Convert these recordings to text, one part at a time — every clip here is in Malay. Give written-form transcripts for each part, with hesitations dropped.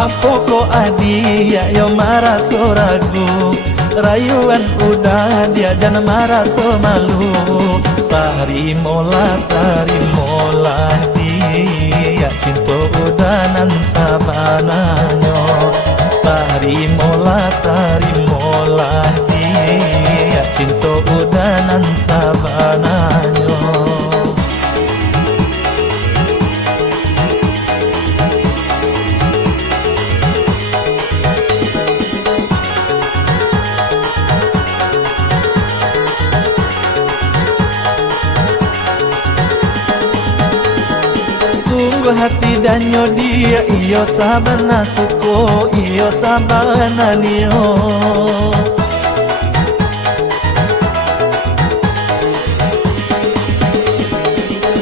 Apa ko adia yo marah so ragu, rayuan udah dia dan marah so malu. Tarimolah dia cinta udah nan sabananyo. Tarimolah dia cinta udah nan sabananyo. Sungguh hati danyo dia iyo sabana suko iyo sabana niyo.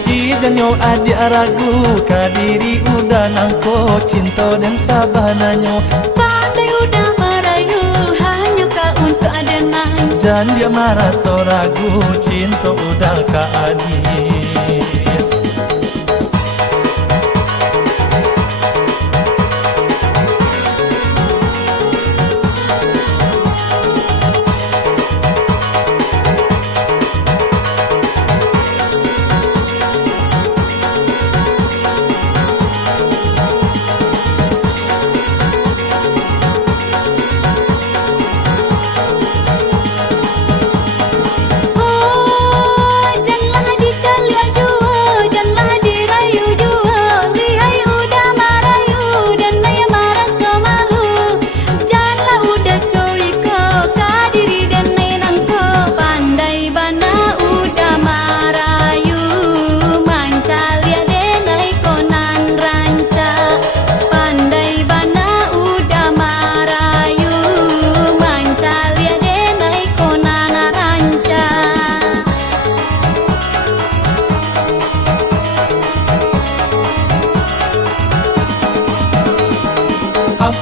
Ijanyo adik ragu kadiri udah nangko cinta dan sabananyo. Pandai udah merayu hanya kau untuk adenang. Dan dia marah so ragu cinta udah ka adik.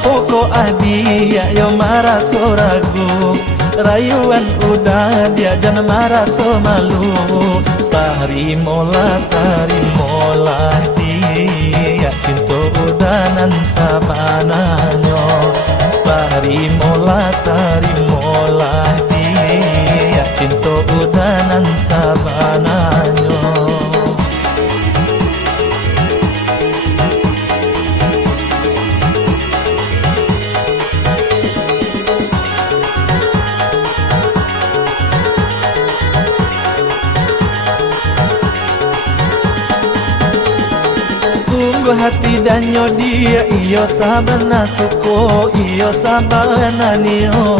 Pokok adia yo marah so ragu, rayuan udah dia jangan marah so malu. Tarimolah dia cinta udah nan sabananyo. Tarimolah dia cinta udah nan sabananyo. Sungguh hati danyo dia iyo sabana suko iyo sabana niyo.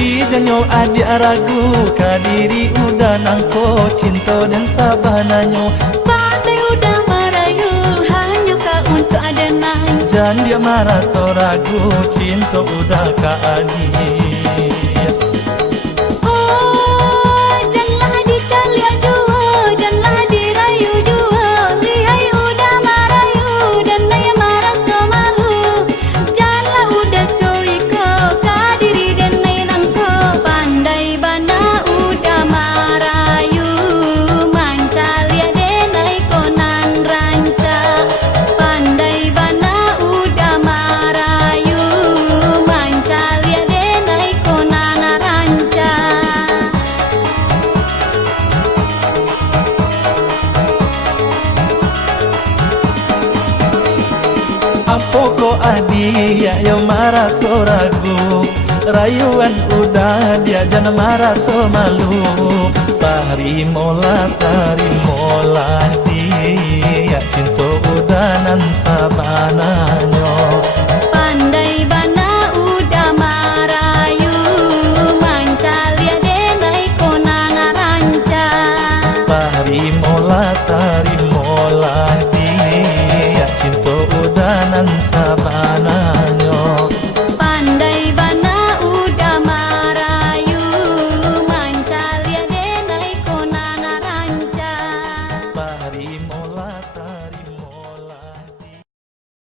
Ijanyo adik ragu kadiri udah nangko cinta dan sabananyo. Pandai udah merayu hanya kau untuk adenang. Dan dia marah so ragu cinta udah ka adik. Pokok adia yo marah so ragu, rayuan udah dia jangan marah so malu. Tarimolah dia cinta udah nan sabananyo.